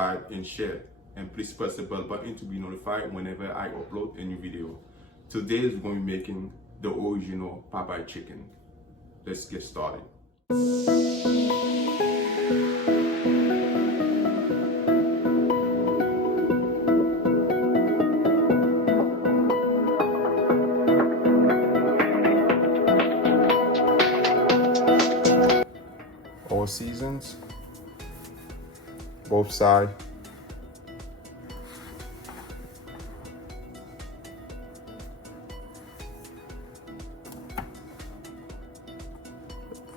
subscribe, and share. And please press the bell button to be notified whenever I upload a new video. Today we're going to be making the original Popeye chicken. Let's get started. All seasons, both sides.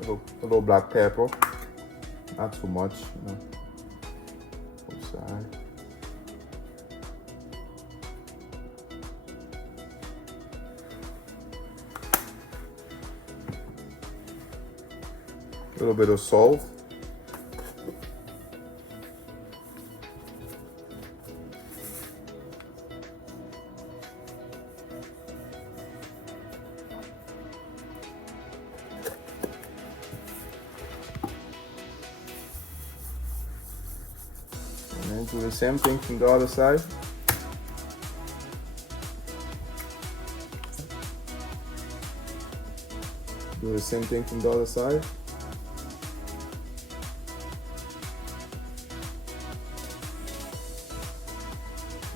A little black pepper, not too much, you know. Both sides. A little bit of salt. And then do the same thing from the other side. Do the same thing from the other side.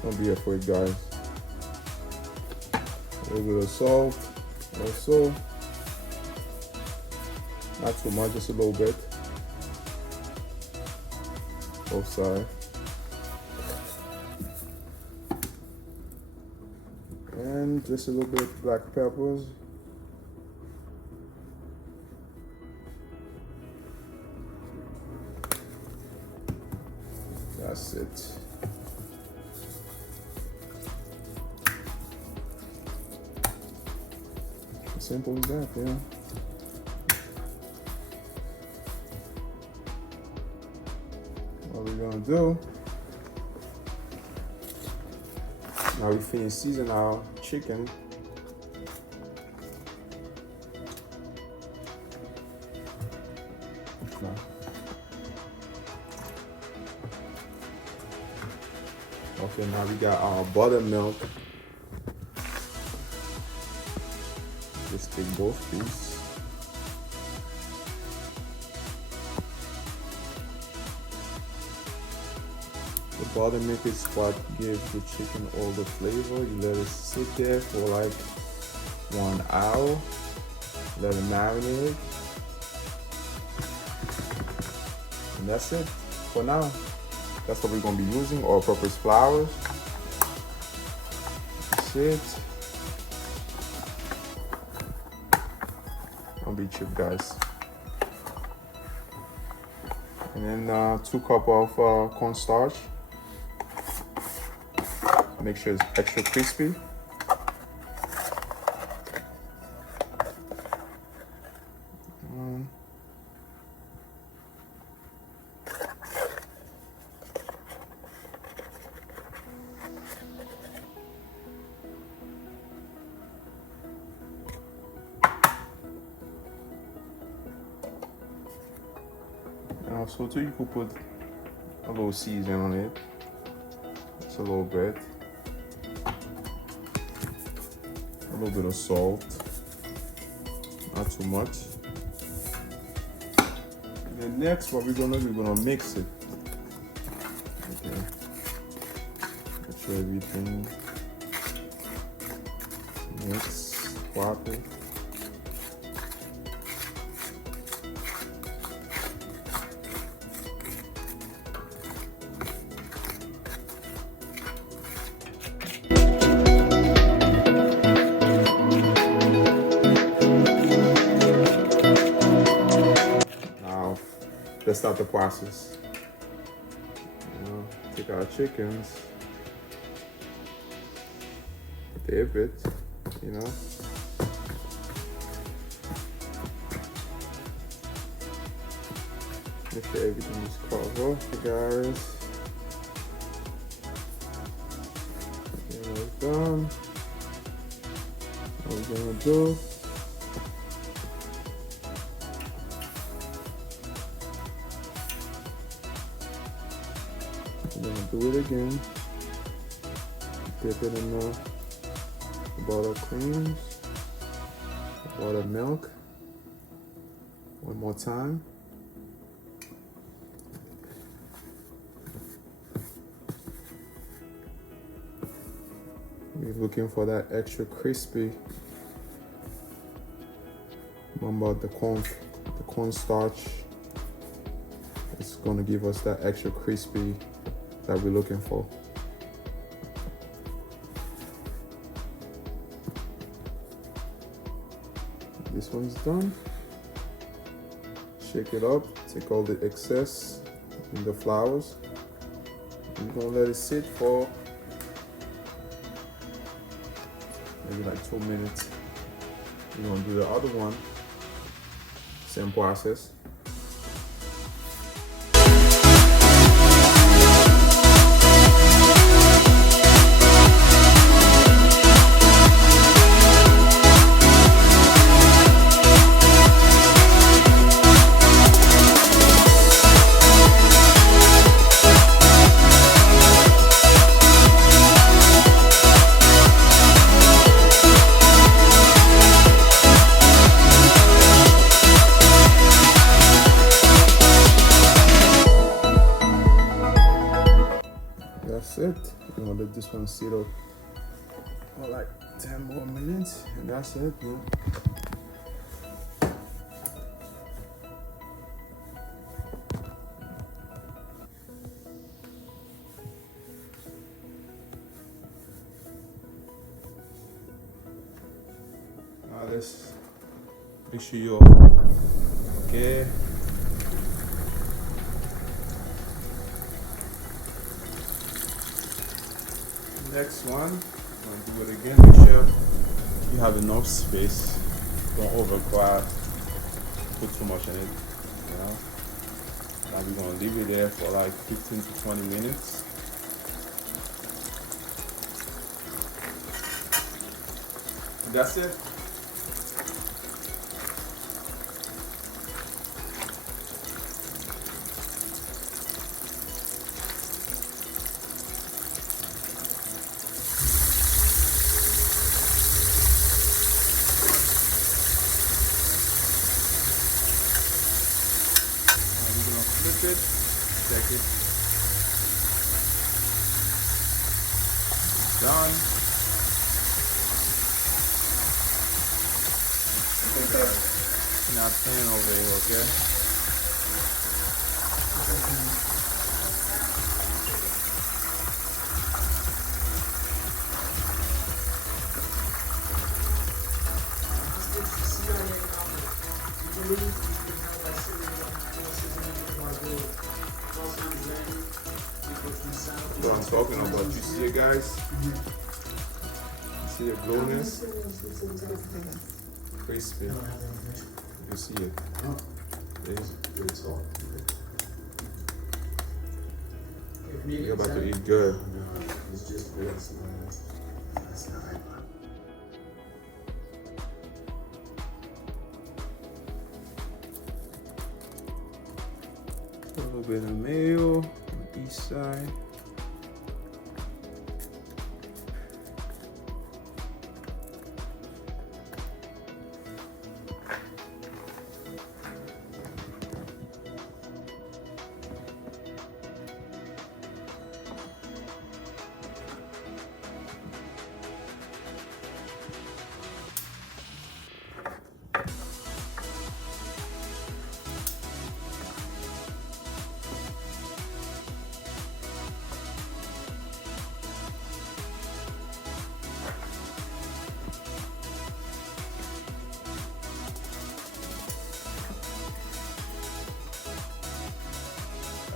Don't be afraid, guys. A little bit of salt, also. Not too much, just a little bit. Both sides. And just a little bit of black peppers. That's it. Simple as that, yeah. What we're gonna do, now we finish seasoning our chicken. Okay, now we got our buttermilk. Just take both these. The buttermilk is what gives the chicken all the flavor. You let it sit there for like 1 hour. Let it marinate. And that's it for now. That's what we're gonna be using, all-purpose flour. That's it. Don't be cheap, guys. And then 2 cups of cornstarch. Make sure it's extra crispy. So too, you could put a little seasoning on it. Just a little bit. A little bit of salt. Not too much. And then next, what we're gonna do, we're gonna mix it. Okay. Make sure everything mix properly. Let's start the process. You know, take our chickens, dip it, you know. Make sure everything is covered, guys. Okay, that's done. What we're gonna do, do it again. Dip it in the buttercreams, buttermilk. One more time. We're looking for that extra crispy. Remember the cornstarch. It's gonna give us that extra crispy that we're looking for. This one's done. Shake it up, take all the excess in the flours. We're gonna let it sit for maybe like 2 minutes. We're gonna do the other one. Same process. That's it. We're gonna let this one sit up for like 10 more minutes, and that's it, man. Now let's make sure you're okay. Next one, I'm gonna do it again. Make sure you have enough space. Don't overcrowd. Put too much in it. You know. Now we're gonna leave it there for like 15 to 20 minutes. And that's it. Flip it, check it. It's done. Now pan over here, okay? What I'm talking about, you see it, guys? You see the blueness? Crispy. You see it? You're about to eat good. A little bit of mayo on each side.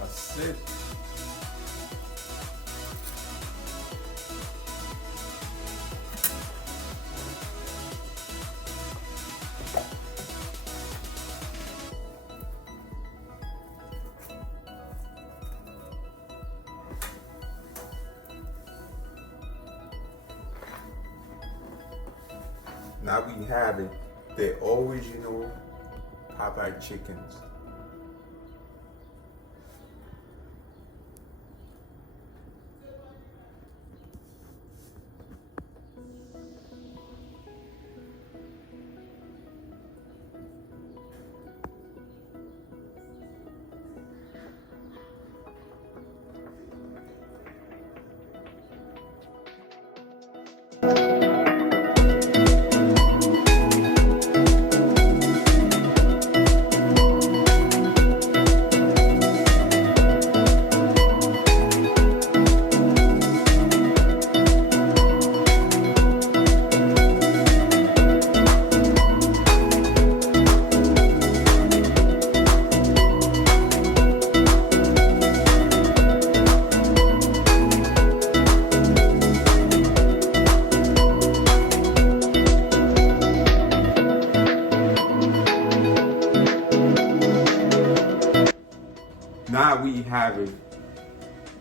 That's it. Now we have it, the original Popeye chickens.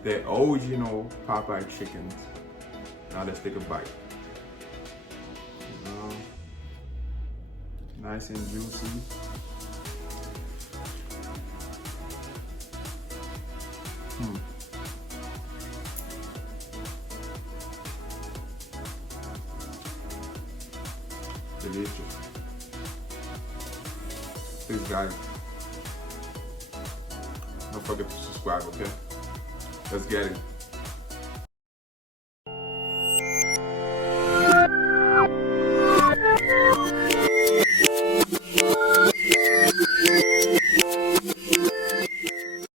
The original Popeye chickens. Now let's take a bite. You know, nice and juicy. Delicious. Please guys, don't forget to subscribe, okay? Let's get it.